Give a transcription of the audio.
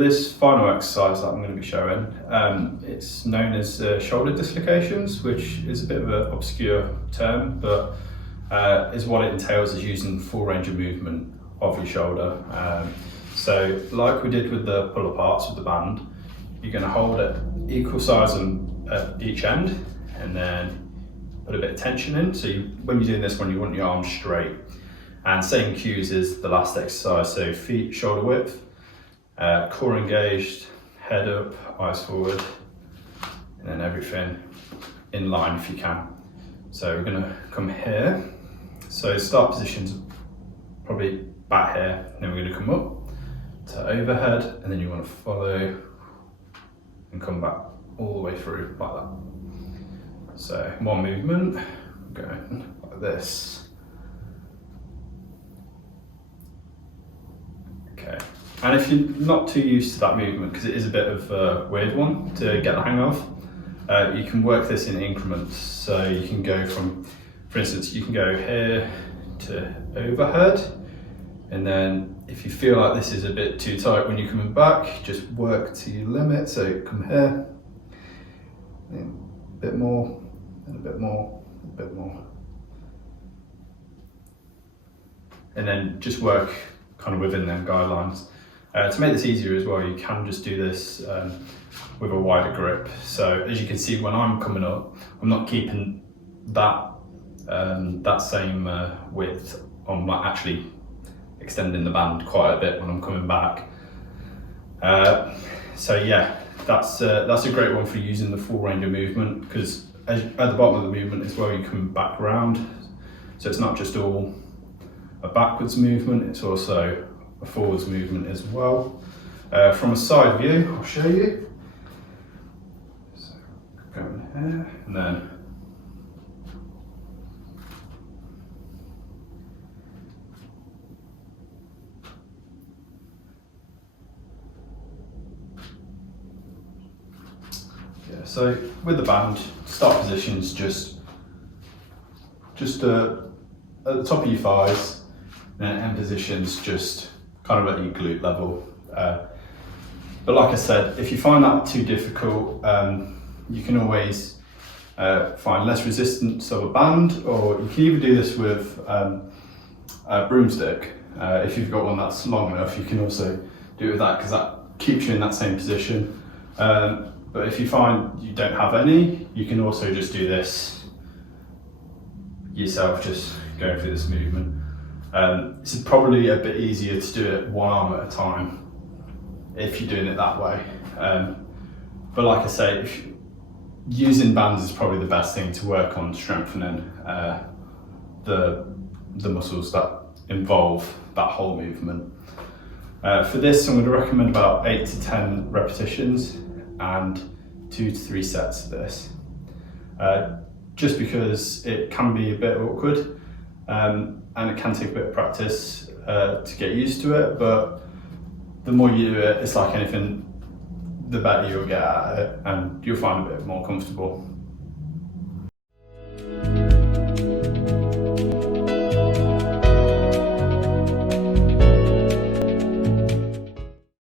this final exercise that I'm going to be showing, it's known as shoulder dislocations, which is a bit of an obscure term, but is what it entails is using the full range of movement of your shoulder. So like we did with the pull aparts with the band, you're going to hold it equal size at each end and then put a bit of tension in. So when you're doing this one, you want your arms straight. And same cues as the last exercise, so feet shoulder width, core engaged, head up, eyes forward, and then everything in line if you can. So we're going to come here. So start positions probably back here, then we're going to come up to overhead, and then you want to follow and come back all the way through like that. So one movement, going like this. Okay, and if you're not too used to that movement, because it is a bit of a weird one to get the hang of, you can work this in increments. So you can go from, for instance, you can go here to overhead, and then if you feel like this is a bit too tight when you're coming back, just work to your limit. So come here, a bit more, and a bit more, a bit more. And then just work kind of within them guidelines. To make this easier as well, you can just do this with a wider grip. So as you can see, when I'm coming up, I'm not keeping that same width. I'm like actually extending the band quite a bit when I'm coming back. So yeah, that's a great one for using the full range of movement, because at the bottom of the movement is where you come back around. So it's not just all a backwards movement, it's also a forwards movement as well. From a side view, I'll show you. So going here, and then yeah, so with the band, start positions just at the top of your thighs, and then end positions just kind of at your glute level. But like I said, if you find that too difficult, you can always find less resistance of a band, or you can even do this with a broomstick. If you've got one that's long enough, you can also do it with that, because that keeps you in that same position. But if you find you don't have any, you can also just do this yourself, just going through this movement. It's probably a bit easier to do it one arm at a time if you're doing it that way. But like I say, using bands is probably the best thing to work on strengthening the muscles that involve that whole movement. For this, I'm going to recommend about 8 to 10 repetitions and 2 to 3 sets of this. Just because it can be a bit awkward, and it can take a bit of practice to get used to it, but the more you do it, it's like anything, the better you'll get at it and you'll find it a bit more comfortable.